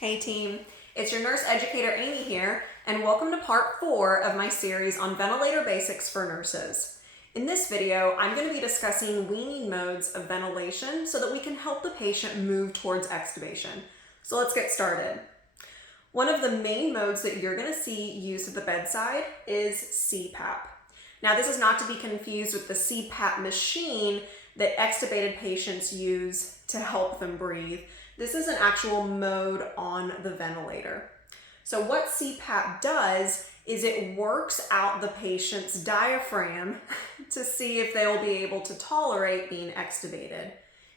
Hey team, it's your nurse educator Amy here, and welcome to part 4 of my series on ventilator basics for nurses. In this video, I'm going to be discussing weaning modes of ventilation so that we can help the patient move towards extubation. So let's get started. One of the main modes that you're going to see used at the bedside is CPAP. Now this is not to be confused with the CPAP machine that extubated patients use to help them breathe. This is an actual mode on the ventilator. So what CPAP does is it works out the patient's diaphragm to see if they'll be able to tolerate being extubated.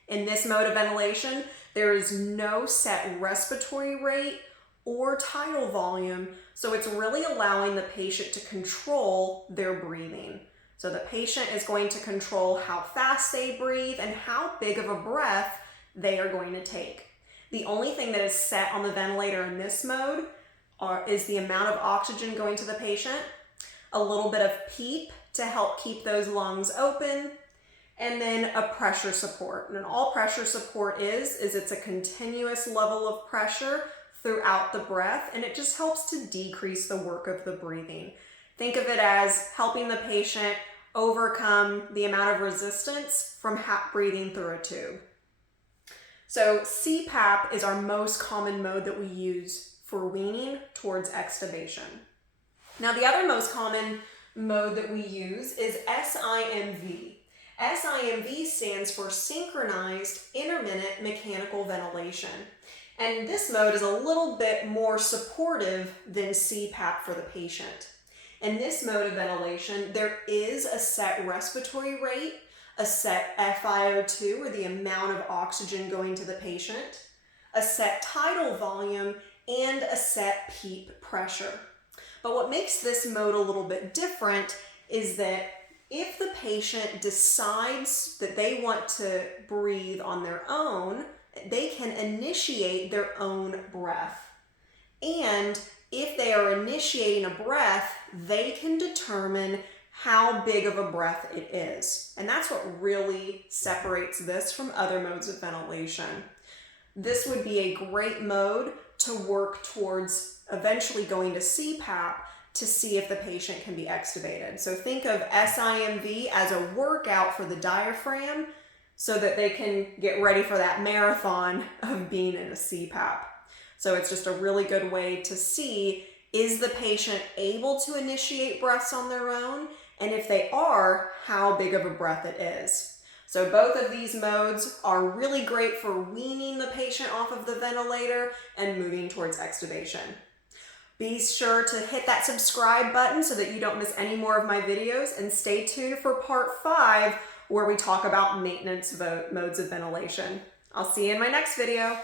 In this mode of ventilation, there is no set respiratory rate or tidal volume, so it's really allowing the patient to control their breathing. So the patient is going to control how fast they breathe and how big of a breath they are going to take. The only thing that is set on the ventilator in this mode is the amount of oxygen going to the patient, a little bit of PEEP to help keep those lungs open, and then a pressure support. And all pressure support is it's a continuous level of pressure throughout the breath, and it just helps to decrease the work of the breathing. Think of it as helping the patient overcome the amount of resistance from breathing through a tube. So CPAP is our most common mode that we use for weaning towards extubation. Now the other most common mode that we use is SIMV. SIMV stands for Synchronized Intermittent Mechanical Ventilation. And this mode is a little bit more supportive than CPAP for the patient. In this mode of ventilation, there is a set respiratory rate, a set FiO2, or the amount of oxygen going to the patient, a set tidal volume, and a set PEEP pressure. But what makes this mode a little bit different is that if the patient decides that they want to breathe on their own, they can initiate their own breath. And if they are initiating a breath, they can determine how big of a breath it is. And that's what really separates this from other modes of ventilation. This would be a great mode to work towards eventually going to CPAP to see if the patient can be extubated. So think of SIMV as a workout for the diaphragm so that they can get ready for that marathon of being in a CPAP. So it's just a really good way to see, is the patient able to initiate breaths on their own? And if they are, how big of a breath it is. So both of these modes are really great for weaning the patient off of the ventilator and moving towards extubation. Be sure to hit that subscribe button so that you don't miss any more of my videos, and stay tuned for part 5 where we talk about maintenance modes of ventilation. I'll see you in my next video.